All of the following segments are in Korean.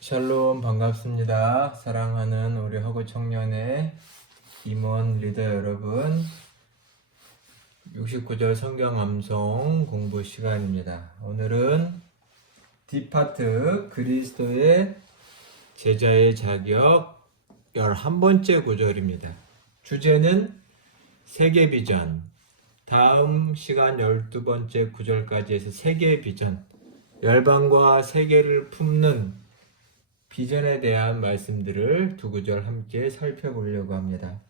샬롬 반갑습니다. 사랑하는 우리 허구 청년의 임원 리더 여러분, 69절 성경 암송 공부 시간입니다. 오늘은 D파트 그리스도의 제자의 자격 11번째 구절입니다. 주제는 세계 비전. 다음 시간 12번째 구절까지 해서 세계 비전, 열방과 세계를 품는 비전에 대한 말씀들을 두 구절 함께 살펴보려고 합니다.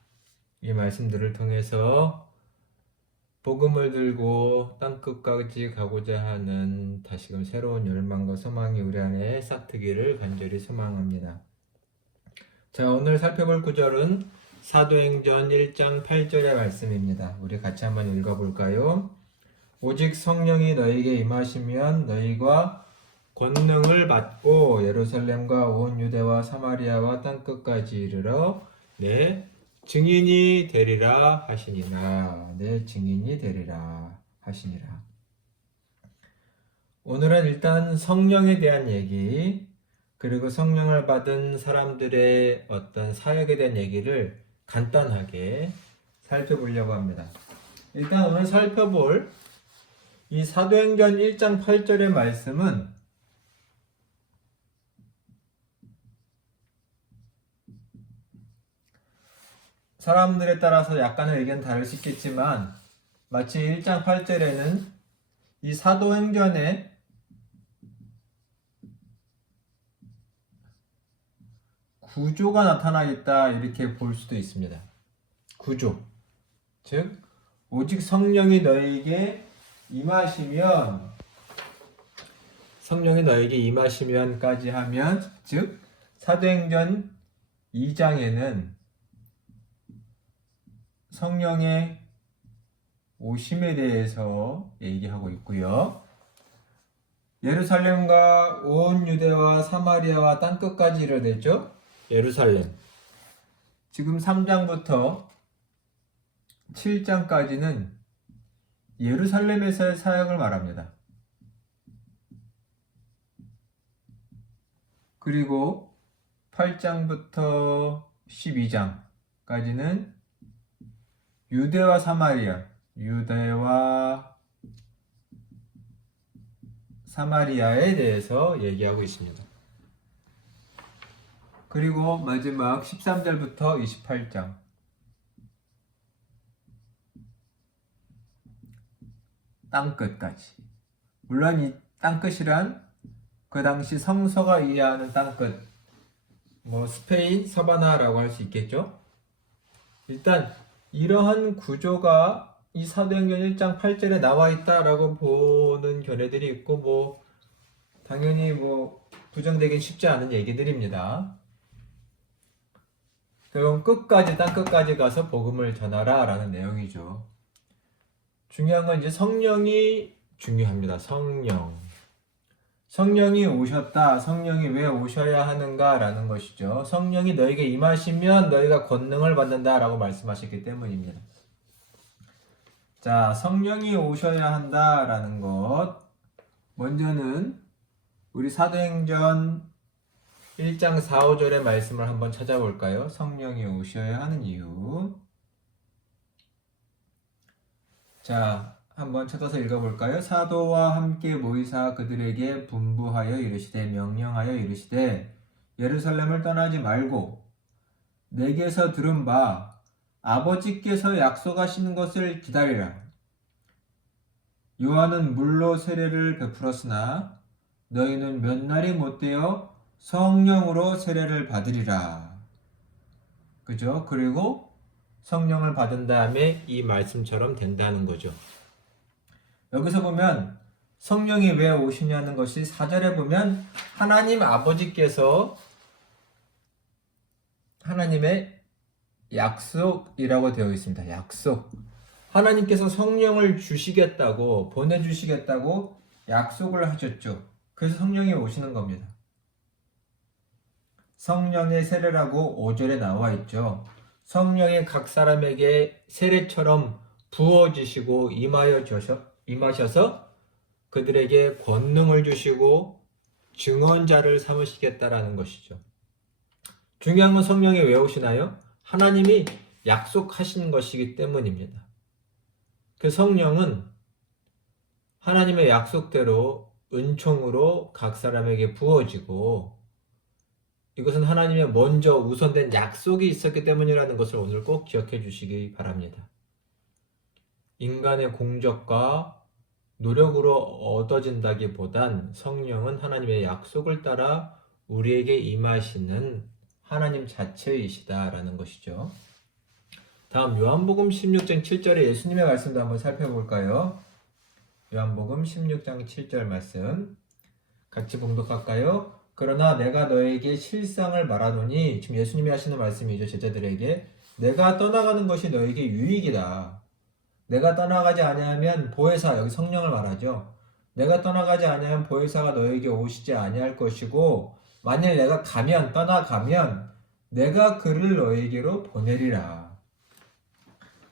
이 말씀들을 통해서 복음을 들고 땅끝까지 가고자 하는 다시금 새로운 열망과 소망이 우리 안에 싹트기를 간절히 소망합니다. 자, 오늘 살펴볼 구절은 사도행전 1장 8절의 말씀입니다. 우리 같이 한번 읽어볼까요? 오직 성령이 너에게 임하시면 너희가 권능을 받고 예루살렘과 온 유대와 사마리아와 땅끝까지 이르러 내 증인이 되리라 하시니라. 내 증인이 되리라 하시니라. 오늘은 일단 성령에 대한 얘기, 그리고 성령을 받은 사람들의 어떤 사역에 대한 얘기를 간단하게 살펴보려고 합니다. 일단 오늘 살펴볼 이 사도행전 1장 8절의 말씀은 사람들에 따라서 약간의 의견 다를 수 있겠지만 마치 1장 8절에는 이 사도행전에 구조가 나타나 있다 이렇게 볼 수도 있습니다. 구조, 즉 오직 성령이 너에게 임하시면까지 하면, 즉 사도행전 2장에는 성령의 오심에 대해서 얘기하고 있고요. 예루살렘과 온 유대와 사마리아와 땅끝까지 이르렀죠. 예루살렘. 지금 3장부터 7장까지는 예루살렘에서의 사역을 말합니다. 그리고 8장부터 12장까지는 유대와 사마리아, 유대와 사마리아에 대해서 얘기하고 있습니다. 그리고 마지막 13절부터 28장, 땅끝까지. 물론 이 땅끝이란 그 당시 성서가 이해하는 땅끝, 스페인 서바나라고 할 수 있겠죠. 일단 이러한 구조가 이 사도행전 1장 8절에 나와 있다라고 보는 견해들이 있고, 당연히 부정되긴 쉽지 않은 얘기들입니다. 그럼 땅끝까지 가서 복음을 전하라 라는 내용이죠. 중요한 건 이제 성령이 중요합니다. 성령이 오셨다. 성령이 왜 오셔야 하는가 라는 것이죠. 성령이 너에게 임하시면 너희가 권능을 받는다 라고 말씀하셨기 때문입니다. 자, 성령이 오셔야 한다 라는 것, 먼저는 우리 사도행전 1장 4, 5절의 말씀을 한번 찾아볼까요? 성령이 오셔야 하는 이유. 자, 한번 찾아서 읽어볼까요? 사도와 함께 모이사 그들에게 분부하여 이르시되, 명령하여 이르시되, 예루살렘을 떠나지 말고 내게서 들은 바 아버지께서 약속하시는 것을 기다리라. 요한은 물로 세례를 베풀었으나 너희는 몇 날이 못되어 성령으로 세례를 받으리라. 그죠? 그리고 성령을 받은 다음에 이 말씀처럼 된다는 거죠. 여기서 보면 성령이 왜 오시냐는 것이 4절에 보면 하나님 아버지께서 하나님의 약속이라고 되어 있습니다. 약속. 하나님께서 성령을 주시겠다고, 보내주시겠다고 약속을 하셨죠. 그래서 성령이 오시는 겁니다. 성령의 세례라고 5절에 나와 있죠. 성령이 각 사람에게 세례처럼 부어지시고 임하셔서 그들에게 권능을 주시고 증언자를 삼으시겠다라는 것이죠. 중요한 건 성령이 왜 오시나요? 하나님이 약속하신 것이기 때문입니다. 그 성령은 하나님의 약속대로 은총으로 각 사람에게 부어지고, 이것은 하나님의 먼저 우선된 약속이 있었기 때문이라는 것을 오늘 꼭 기억해 주시기 바랍니다. 인간의 공적과 노력으로 얻어진다기보단 성령은 하나님의 약속을 따라 우리에게 임하시는 하나님 자체이시다라는 것이죠. 다음 요한복음 16장 7절의 예수님의 말씀도 한번 살펴볼까요? 요한복음 16장 7절 말씀 같이 봉독할까요? 그러나 내가 너에게 실상을 말하노니, 지금 예수님이 하시는 말씀이죠. 제자들에게 내가 떠나가는 것이 너에게 유익이다. 내가 떠나가지 아니하면 보혜사, 여기 성령을 말하죠. 내가 떠나가지 아니하면 보혜사가 너에게 오시지 아니할 것이고, 만일 내가 떠나가면 내가 그를 너에게로 보내리라.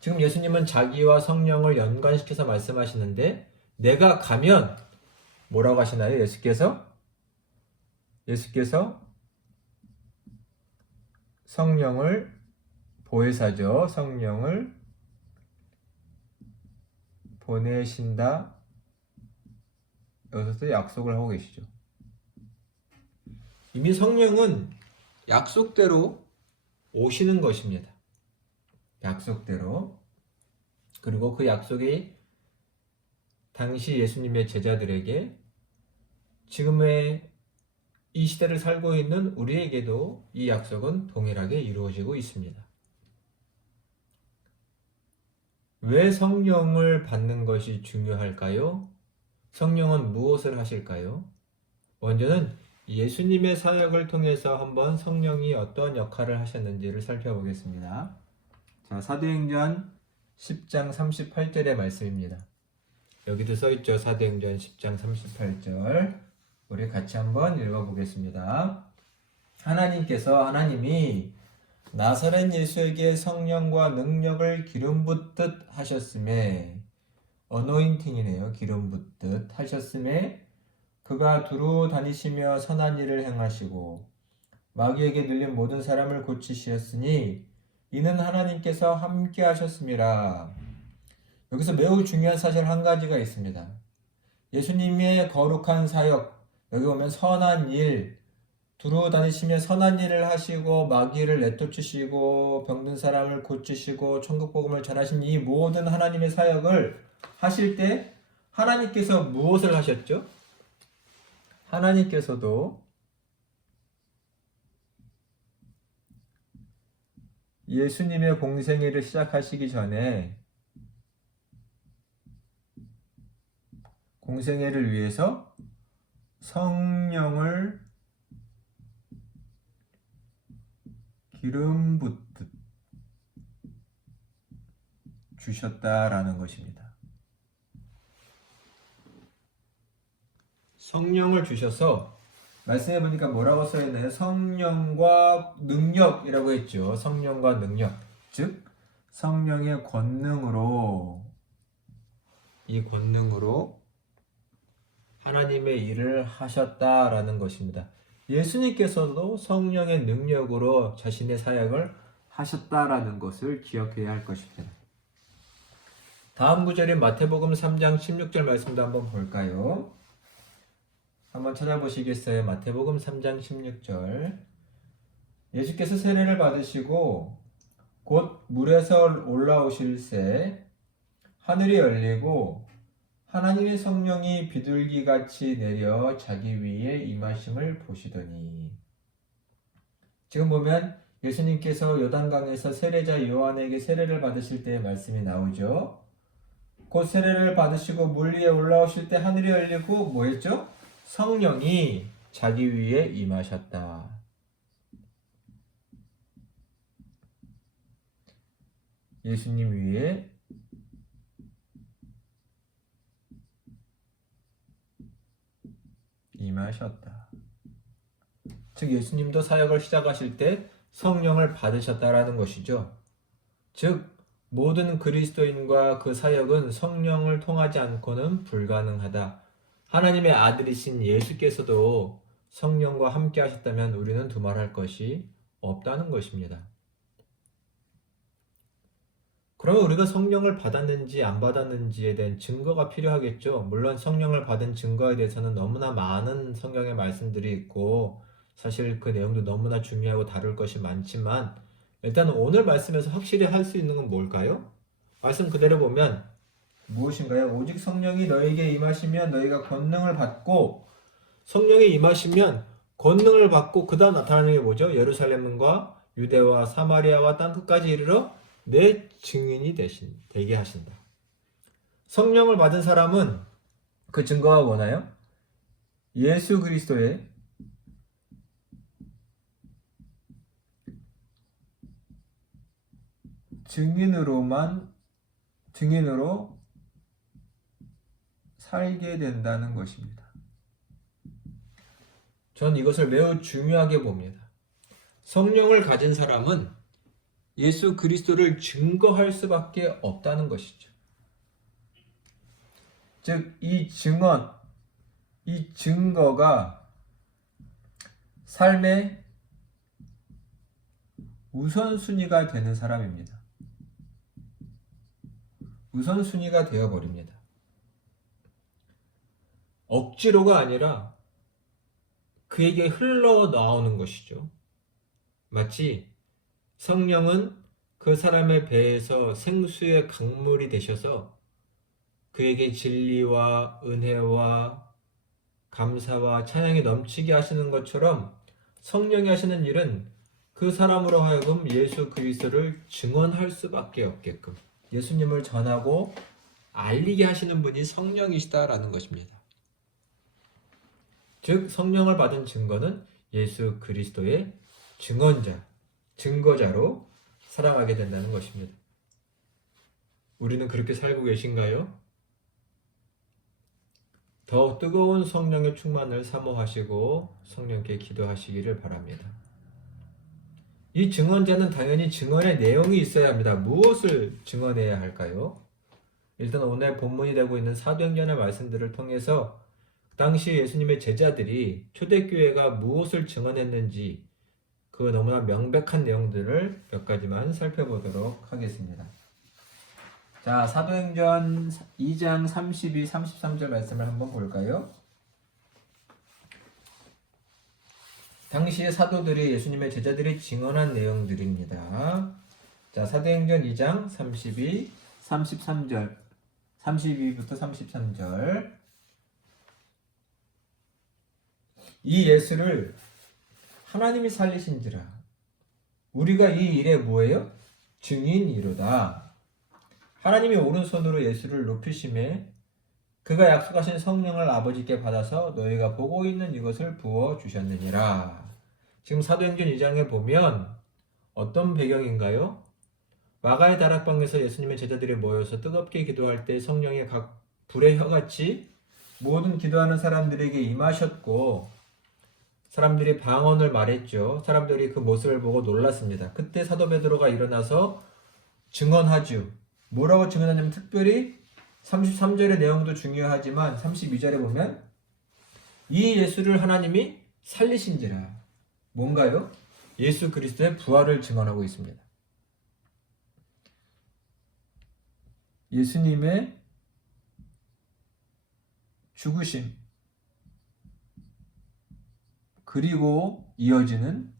지금 예수님은 자기와 성령을 연관시켜서 말씀하시는데, 내가 가면 뭐라고 하시나요? 예수께서 성령을, 보혜사죠. 성령을 보내신다. 여기서 약속을 하고 계시죠. 이미 성령은 약속대로 오시는 것입니다. 약속대로. 그리고 그 약속이 당시 예수님의 제자들에게, 지금의 이 시대를 살고 있는 우리에게도 이 약속은 동일하게 이루어지고 있습니다. 왜 성령을 받는 것이 중요할까요? 성령은 무엇을 하실까요? 먼저는 예수님의 사역을 통해서 한번 성령이 어떤 역할을 하셨는지를 살펴보겠습니다. 자, 사도행전 10장 38절의 말씀입니다. 여기도 써있죠. 사도행전 10장 38절. 우리 같이 한번 읽어보겠습니다. 하나님이 나사렛 예수에게 성령과 능력을 기름 붓듯 하셨음에, 어노인팅이네요. 기름 붓듯 하셨음에 그가 두루 다니시며 선한 일을 행하시고 마귀에게 눌린 모든 사람을 고치시었으니 이는 하나님께서 함께 하셨음이라. 여기서 매우 중요한 사실 한 가지가 있습니다. 예수님의 거룩한 사역, 여기 보면 선한 일, 두루 다니시며 선한 일을 하시고 마귀를 내쫓으시고 병든 사람을 고치시고 천국 복음을 전하신 이 모든 하나님의 사역을 하실 때 하나님께서 무엇을 하셨죠? 하나님께서도 예수님의 공생애를 시작하시기 전에 공생애를 위해서 성령을 기름 붓듯 주셨다라는 것입니다. 성령을 주셔서, 말씀해 보니까 뭐라고 써있나요? 성령과 능력이라고 했죠. 성령과 능력, 즉 성령의 권능으로, 이 권능으로 하나님의 일을 하셨다라는 것입니다. 예수님께서도 성령의 능력으로 자신의 사역을 하셨다라는 것을 기억해야 할 것입니다. 다음 구절인 마태복음 3장 16절 말씀도 한번 볼까요? 한번 찾아보시겠어요? 마태복음 3장 16절. 예수께서 세례를 받으시고 곧 물에서 올라오실새 하늘이 열리고 하나님의 성령이 비둘기같이 내려 자기 위에 임하심을 보시더니. 지금 보면 예수님께서 요단강에서 세례자 요한에게 세례를 받으실 때의 말씀이 나오죠. 곧 세례를 받으시고 물 위에 올라오실 때 하늘이 열리고 뭐 했죠? 성령이 자기 위에 임하셨다. 예수님 위에 임하셨다. 즉 예수님도 사역을 시작하실 때 성령을 받으셨다라는 것이죠. 즉 모든 그리스도인과 그 사역은 성령을 통하지 않고는 불가능하다. 하나님의 아들이신 예수께서도 성령과 함께 하셨다면 우리는 두말할 것이 없다는 것입니다. 그러면 우리가 성령을 받았는지 안 받았는지에 대한 증거가 필요하겠죠. 물론 성령을 받은 증거에 대해서는 너무나 많은 성경의 말씀들이 있고 사실 그 내용도 너무나 중요하고 다룰 것이 많지만 일단 오늘 말씀에서 확실히 할 수 있는 건 뭘까요? 말씀 그대로 보면 무엇인가요? 오직 성령이 너에게 임하시면 너희가 권능을 받고 성령이 임하시면 권능을 받고 그 다음 나타나는 게 뭐죠? 예루살렘과 유대와 사마리아와 땅끝까지 이르러 내 증인이 되게 하신다. 성령을 받은 사람은 그 증거가 뭐나요? 예수 그리스도의 증인으로 살게 된다는 것입니다. 전 이것을 매우 중요하게 봅니다. 성령을 가진 사람은 예수 그리스도를 증거할 수밖에 없다는 것이죠. 즉, 이 증거가 삶의 우선순위가 되는 사람입니다. 우선순위가 되어버립니다. 억지로가 아니라 그에게 흘러나오는 것이죠. 마치 성령은 그 사람의 배에서 생수의 강물이 되셔서 그에게 진리와 은혜와 감사와 찬양이 넘치게 하시는 것처럼 성령이 하시는 일은 그 사람으로 하여금 예수 그리스도를 증언할 수밖에 없게끔 예수님을 전하고 알리게 하시는 분이 성령이시다라는 것입니다. 즉 성령을 받은 증거는 예수 그리스도의 증거자로 살아가게 된다는 것입니다. 우리는 그렇게 살고 계신가요? 더 뜨거운 성령의 충만을 사모하시고 성령께 기도하시기를 바랍니다. 이 증언자는 당연히 증언의 내용이 있어야 합니다. 무엇을 증언해야 할까요? 일단 오늘 본문이 되고 있는 사도행전의 말씀들을 통해서 당시 예수님의 제자들이 초대교회가 무엇을 증언했는지 그 너무나 명백한 내용들을 몇 가지만 살펴보도록 하겠습니다. 자, 사도행전 2장 32, 33절 말씀을 한번 볼까요? 당시의 사도들이 예수님의 제자들이 증언한 내용들입니다. 자, 사도행전 2장 32, 33절 32부터 33절 이 예수를 하나님이 살리신지라 우리가 이 일에 뭐예요? 증인이로다. 하나님이 오른손으로 예수를 높이심에 그가 약속하신 성령을 아버지께 받아서 너희가 보고 있는 이것을 부어주셨느니라. 지금 사도행전 2장에 보면 어떤 배경인가요? 마가의 다락방에서 예수님의 제자들이 모여서 뜨겁게 기도할 때 성령의 각 불의 혀같이 모든 기도하는 사람들에게 임하셨고 사람들이 방언을 말했죠. 사람들이 그 모습을 보고 놀랐습니다. 그때 사도 베드로가 일어나서 증언하죠. 뭐라고 증언하냐면 특별히 33절의 내용도 중요하지만 32절에 보면 이 예수를 하나님이 살리신지라. 뭔가요? 예수 그리스도의 부활을 증언하고 있습니다. 예수님의 죽으심 그리고 이어지는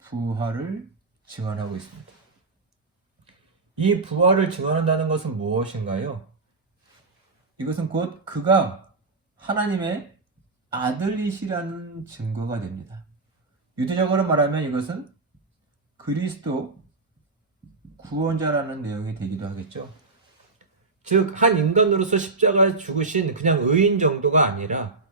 부활을 증언하고 있습니다. 이 부활을 증언한다는 것은 무엇인가요? 이것은 곧 그가 하나님의 아들이시라는 증거가 됩니다. 유대적으로 말하면 이것은 그리스도 구원자라는 내용이 되기도 하겠죠. 즉, 한 인간으로서 십자가에 죽으신 그냥 의인 정도가 아니라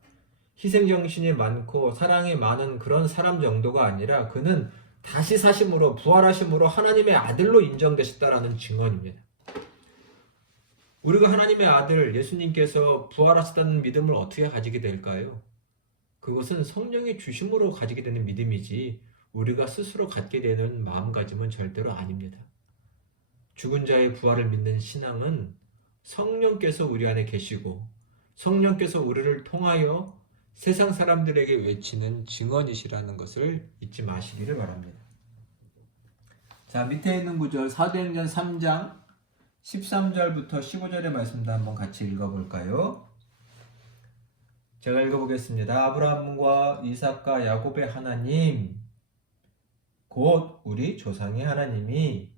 희생정신이 많고 사랑이 많은 그런 사람 정도가 아니라 그는 다시 사심으로 부활하심으로 하나님의 아들로 인정되셨다라는 증언입니다. 우리가 하나님의 아들 예수님께서 부활하셨다는 믿음을 어떻게 가지게 될까요? 그것은 성령의 주심으로 가지게 되는 믿음이지 우리가 스스로 갖게 되는 마음가짐은 절대로 아닙니다. 죽은 자의 부활을 믿는 신앙은 성령께서 우리 안에 계시고 성령께서 우리를 통하여 세상 사람들에게 외치는 증언이시라는 것을 잊지 마시기를 바랍니다. 자, 밑에 있는 구절 사도행전 3장 13절부터 15절의 말씀도 한번 같이 읽어볼까요? 제가 읽어보겠습니다. 아브라함과 이삭과 야곱의 하나님 곧 우리 조상의 하나님이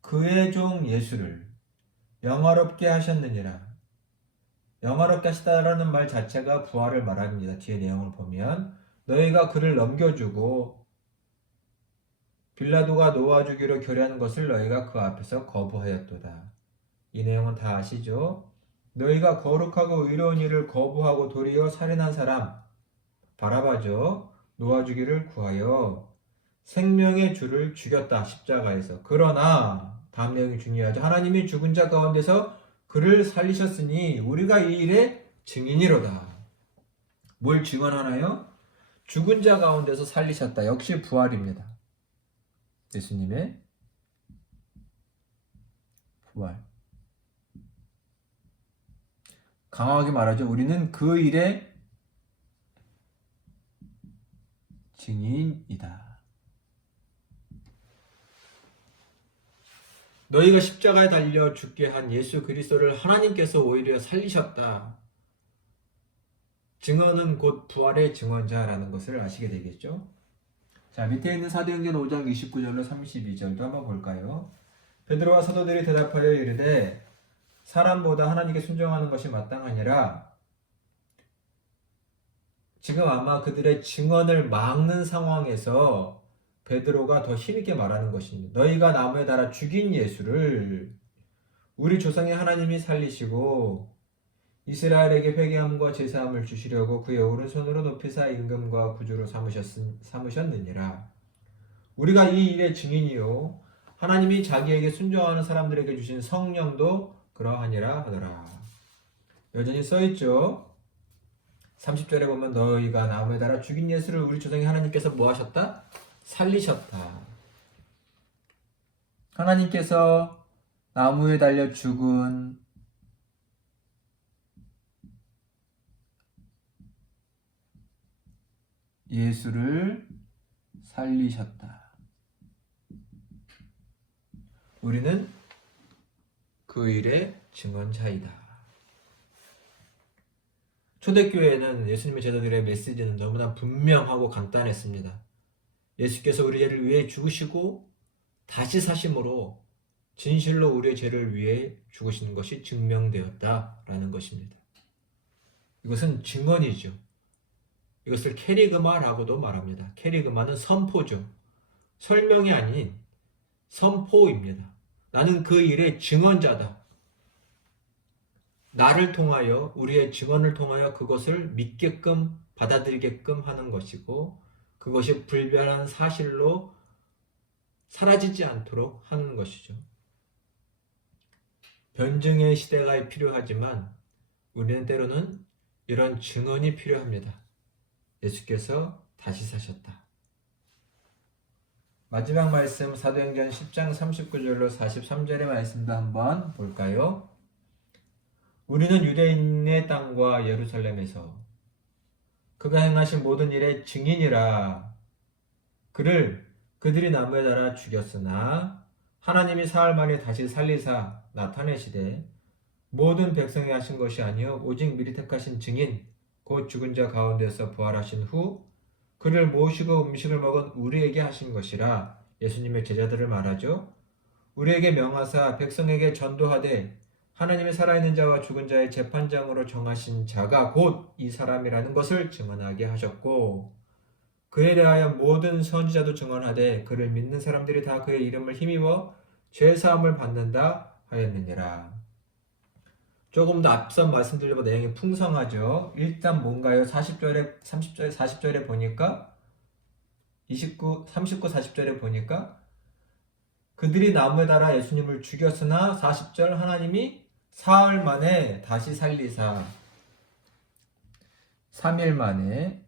그의 종 예수를 영화롭게 하셨느니라. 영화롭게 하시다라는 말 자체가 부활을 말합니다. 뒤에 내용을 보면 너희가 그를 넘겨주고 빌라도가 놓아주기로 결의한 것을 너희가 그 앞에서 거부하였도다. 이 내용은 다 아시죠? 너희가 거룩하고 의로운 일을 거부하고 도리어 살인한 사람 바라바죠. 놓아주기를 구하여 생명의 주를 죽였다. 십자가에서. 그러나 다음 내용이 중요하죠. 하나님이 죽은 자 가운데서 그를 살리셨으니 우리가 이 일의 증인이로다. 뭘 증언하나요? 죽은 자 가운데서 살리셨다. 역시 부활입니다. 예수님의 부활. 강하게 말하죠. 우리는 그 일의 증인이다. 너희가 십자가에 달려 죽게 한 예수 그리스도를 하나님께서 오히려 살리셨다. 증언은 곧 부활의 증언자라는 것을 아시게 되겠죠. 자, 밑에 있는 사도행전 5장 29절로 32절도 한번 볼까요? 베드로와 사도들이 대답하여 이르되 사람보다 하나님께 순종하는 것이 마땅하니라. 지금 아마 그들의 증언을 막는 상황에서 베드로가 더 힘있게 말하는 것입니다. 너희가 나무에 달아 죽인 예수를 우리 조상의 하나님이 살리시고 이스라엘에게 회개함과 제사함을 주시려고 그의 오른손으로 높이사 임금과 구주로 삼으셨느니라. 우리가 이 일의 증인이요 하나님이 자기에게 순종하는 사람들에게 주신 성령도 그러하니라 하더라. 여전히 써있죠. 30절에 보면 너희가 나무에 달아 죽인 예수를 우리 조상의 하나님께서 뭐 하셨다? 살리셨다. 하나님께서 나무에 달려 죽은 예수를 살리셨다. 우리는 그 일의 증언자이다. 초대교회는 예수님의 제자들의 메시지는 너무나 분명하고 간단했습니다. 예수께서 우리 죄를 위해 죽으시고 다시 사심으로 진실로 우리의 죄를 위해 죽으시는 것이 증명되었다라는 것입니다. 이것은 증언이죠. 이것을 캐리그마라고도 말합니다. 캐리그마는 선포죠. 설명이 아닌 선포입니다. 나는 그 일의 증언자다. 나를 통하여 우리의 증언을 통하여 그것을 믿게끔 받아들이게끔 하는 것이고 그것이 불변한 사실로 사라지지 않도록 하는 것이죠. 변증의 시대가 필요하지만 우리는 때로는 이런 증언이 필요합니다. 예수께서 다시 사셨다. 마지막 말씀 사도행전 10장 39절로 43절의 말씀도 한번 볼까요? 우리는 유대인의 땅과 예루살렘에서 그가 행하신 모든 일의 증인이라. 그들이 나무에 달아 죽였으나 하나님이 사흘 만에 다시 살리사 나타내시되 모든 백성이 하신 것이 아니요 오직 미리 택하신 증인 곧 죽은 자 가운데서 부활하신 후 그를 모시고 음식을 먹은 우리에게 하신 것이라. 예수님의 제자들을 말하죠. 우리에게 명하사 백성에게 전도하되 하나님의 살아있는 자와 죽은 자의 재판장으로 정하신 자가 곧 이 사람이라는 것을 증언하게 하셨고 그에 대하여 모든 선지자도 증언하되 그를 믿는 사람들이 다 그의 이름을 힘입어 죄사함을 받는다 하였느니라. 조금 더 앞선 말씀드려보다 내용이 풍성하죠. 일단 뭔가요? 40절에 30절에 40절에 보니까 39, 40절에 보니까 그들이 나무에 달아 예수님을 죽였으나 40절 하나님이 사흘 만에 다시 살리사 3일 만에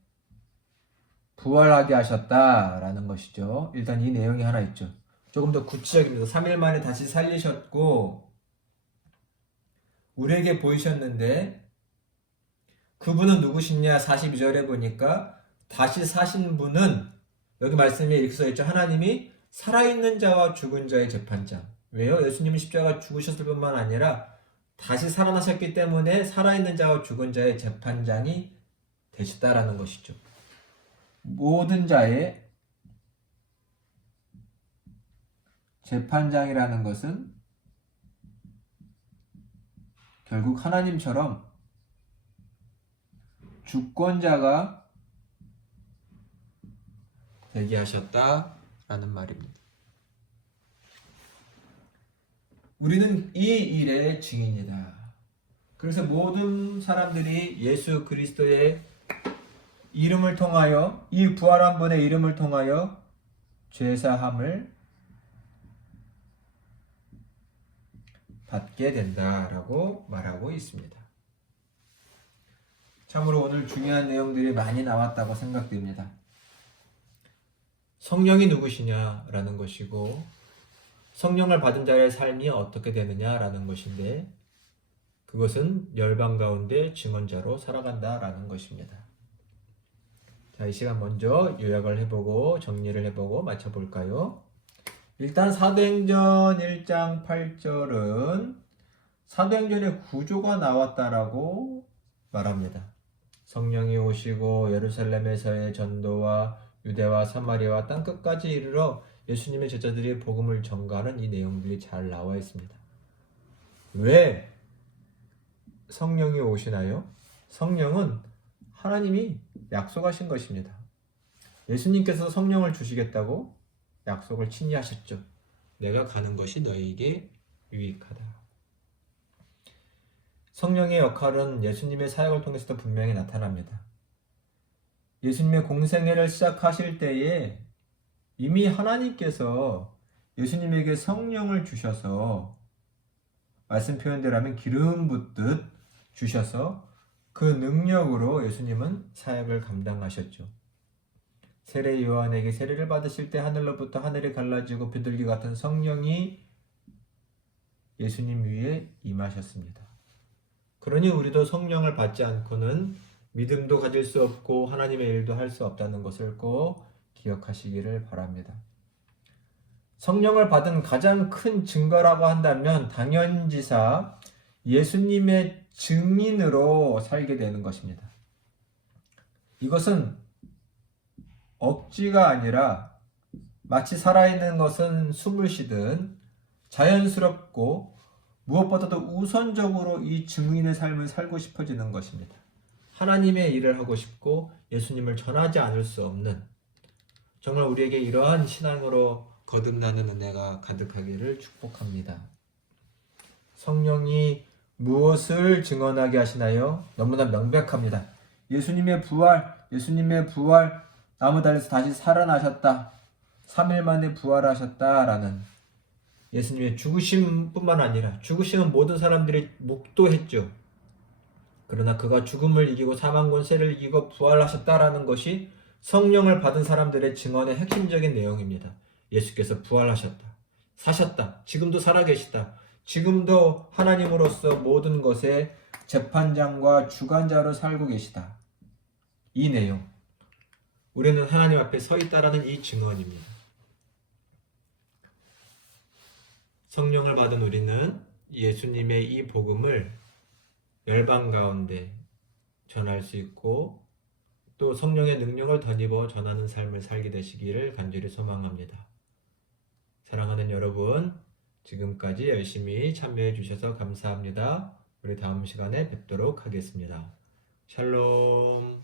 부활하게 하셨다라는 것이죠. 일단 이 내용이 하나 있죠. 조금 더 구체적입니다. 3일 만에 다시 살리셨고 우리에게 보이셨는데 그분은 누구시냐? 42절에 보니까 다시 사신 분은 여기 말씀에 이렇게 써있죠. 하나님이 살아있는 자와 죽은 자의 재판장. 왜요? 예수님은 십자가 죽으셨을 뿐만 아니라 다시 살아나셨기 때문에 살아있는 자와 죽은 자의 재판장이 되셨다라는 것이죠. 모든 자의 재판장이라는 것은 결국 하나님처럼 주권자가 되게 하셨다라는 말입니다. 우리는 이 일의 증인이다. 그래서 모든 사람들이 예수 그리스도의 이름을 통하여, 이 부활한 분의 이름을 통하여 죄사함을 받게 된다라고 말하고 있습니다. 참으로 오늘 중요한 내용들이 많이 나왔다고 생각됩니다. 성령이 누구시냐라는 것이고, 성령을 받은 자의 삶이 어떻게 되느냐라는 것인데, 그것은 열방 가운데 증언자로 살아간다라는 것입니다. 자, 이 시간 먼저 요약을 해보고 정리를 해보고 맞춰볼까요? 일단 사도행전 1장 8절은 사도행전의 구조가 나왔다라고 말합니다. 성령이 오시고 예루살렘에서의 전도와 유대와 사마리아와 땅끝까지 이르러 예수님의 제자들이 복음을 전가하는 이 내용들이 잘 나와 있습니다. 왜 성령이 오시나요? 성령은 하나님이 약속하신 것입니다. 예수님께서 성령을 주시겠다고 약속을 친히 하셨죠. 내가 가는 것이 너희에게 유익하다. 성령의 역할은 예수님의 사역을 통해서도 분명히 나타납니다. 예수님의 공생애를 시작하실 때에 이미 하나님께서 예수님에게 성령을 주셔서, 말씀 표현대로 하면 기름 붓듯 주셔서 그 능력으로 예수님은 사역을 감당하셨죠. 세례 요한에게 세례를 받으실 때 하늘로부터 하늘이 갈라지고 비둘기 같은 성령이 예수님 위에 임하셨습니다. 그러니 우리도 성령을 받지 않고는 믿음도 가질 수 없고 하나님의 일도 할 수 없다는 것을 꼭 기억하시기를 바랍니다. 성령을 받은 가장 큰 증거라고 한다면 당연지사 예수님의 증인으로 살게 되는 것입니다. 이것은 억지가 아니라 마치 살아있는 것은 숨을 쉬듯 자연스럽고 무엇보다도 우선적으로 이 증인의 삶을 살고 싶어지는 것입니다. 하나님의 일을 하고 싶고 예수님을 전하지 않을 수 없는, 정말 우리에게 이러한 신앙으로 거듭나는 은혜가 가득하기를 축복합니다. 성령이 무엇을 증언하게 하시나요? 너무나 명백합니다. 예수님의 부활, 나무다리에서 다시 살아나셨다. 3일 만에 부활하셨다라는, 예수님의 죽으심뿐만 아니라 죽으심은 모든 사람들이 목도했죠. 그러나 그가 죽음을 이기고 사망 권세를 이기고 부활하셨다라는 것이 성령을 받은 사람들의 증언의 핵심적인 내용입니다. 예수께서 부활하셨다. 사셨다. 지금도 살아계시다. 지금도 하나님으로서 모든 것의 재판장과 주관자로 살고 계시다. 이 내용. 우리는 하나님 앞에 서 있다라는 이 증언입니다. 성령을 받은 우리는 예수님의 이 복음을 열방 가운데 전할 수 있고 또 성령의 능력을 덧입어 전하는 삶을 살게 되시기를 간절히 소망합니다. 사랑하는 여러분, 지금까지 열심히 참여해 주셔서 감사합니다. 우리 다음 시간에 뵙도록 하겠습니다. 샬롬.